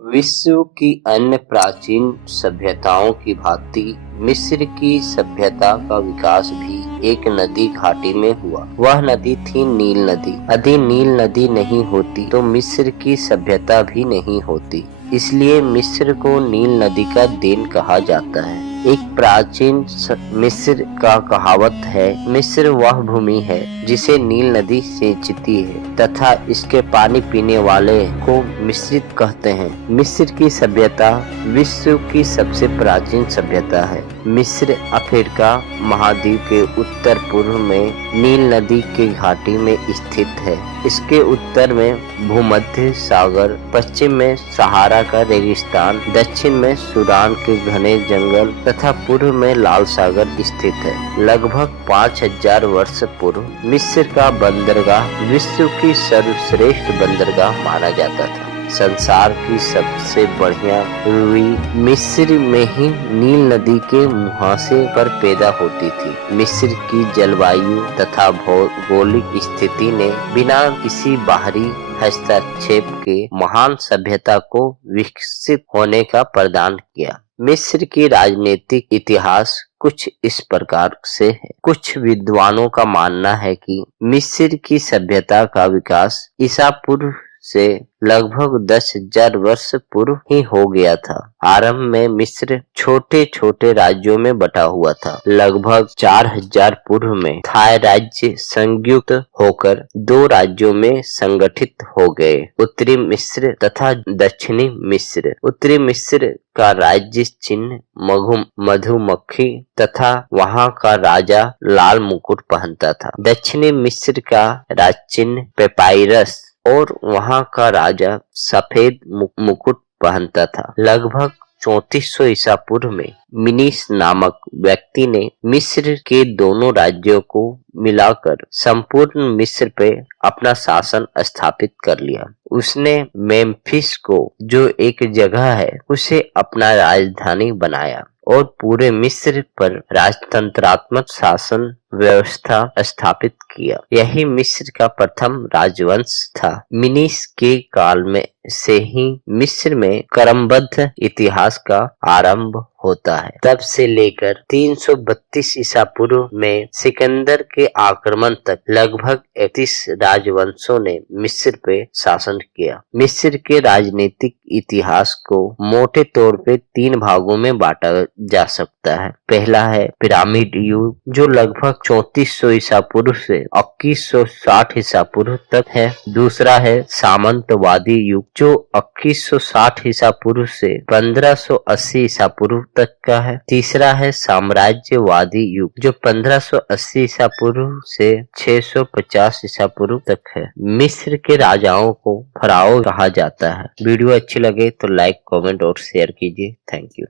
विश्व की अन्य प्राचीन सभ्यताओं की भांति मिस्र की सभ्यता का विकास भी एक नदी घाटी में हुआ। वह नदी थी नील नदी। यदि नील नदी नहीं होती तो मिस्र की सभ्यता भी नहीं होती। इसलिए मिस्र को नील नदी का देन कहा जाता है। एक प्राचीन मिस्र का कहावत है, मिस्र वह भूमि है जिसे नील नदी सिंचती है तथा इसके पानी पीने वाले को मिस्रित कहते हैं। मिस्र की सभ्यता विश्व की सबसे प्राचीन सभ्यता है। मिस्र अफ्रीका महाद्वीप के उत्तर पूर्व में नील नदी की घाटी में स्थित है। इसके उत्तर में भूमध्य सागर, पश्चिम में सहारा का रेगिस्तान, दक्षिण में सूडान के घने जंगल तथा पूर्व में लाल सागर स्थित है। लगभग 5000 वर्ष पूर्व मिस्र का बंदरगाह विश्व की सर्वश्रेष्ठ बंदरगाह माना जाता था। संसार की सबसे बढ़िया रुई मिस्र में ही नील नदी के मुहासे पर पैदा होती थी। मिस्र की जलवायु तथा भौगोलिक स्थिति ने बिना किसी बाहरी हस्तक्षेप के महान सभ्यता को विकसित होने का प्रदान किया। मिस्र की राजनीतिक इतिहास कुछ इस प्रकार से है। कुछ विद्वानों का मानना है कि मिस्र की सभ्यता का विकास ईसा पूर्व से लगभग 10,000 वर्ष पूर्व ही हो गया था। आरंभ में मिस्र छोटे छोटे राज्यों में बटा हुआ था। लगभग 4000 पूर्व में थाई राज्य संयुक्त होकर 2 राज्यों में संगठित हो गए, उत्तरी मिस्र तथा दक्षिणी मिस्र। उत्तरी मिस्र का राज्य चिन्ह मधुमक्खी तथा वहां का राजा लाल मुकुट पहनता था। दक्षिणी मिस्र का राज चिन्ह पेपाइरस और वहां का राजा सफेद मुकुट पहनता था। लगभग 3400 ईसा पूर्व में मिनीस नामक व्यक्ति ने मिस्र के दोनों राज्यों को मिलाकर संपूर्ण मिस्र पे अपना शासन स्थापित कर लिया। उसने मेम्फिस को, जो एक जगह है, उसे अपना राजधानी बनाया और पूरे मिस्र पर राजतंत्रात्मक शासन व्यवस्था स्थापित किया। यही मिस्र का प्रथम राजवंश था। मिनीस के काल में से ही मिस्र में क्रमबद्ध इतिहास का आरंभ होता है। तब से लेकर 332 ईसा पूर्व में सिकंदर के आक्रमण तक लगभग 31 राजवंशों ने मिस्र पे शासन किया। मिस्र के राजनीतिक इतिहास को मोटे तौर पे 3 भागों में बांटा जा सकता है। पहला है पिरामिड युग, जो लगभग 3400 ईसा पूर्व से 2160 ईसा पूर्व तक है। दूसरा है सामंतवादी युग, जो 2160 ईसा पूर्व से 1580 ईसा पूर्व तक का है। तीसरा है साम्राज्यवादी युग, जो 1580 ईसा पूर्व से 650 ईसा पूर्व तक है। मिस्र के राजाओं को फराओ कहा जाता है। वीडियो अच्छी लगे तो लाइक, कमेंट और शेयर कीजिए। Thank you.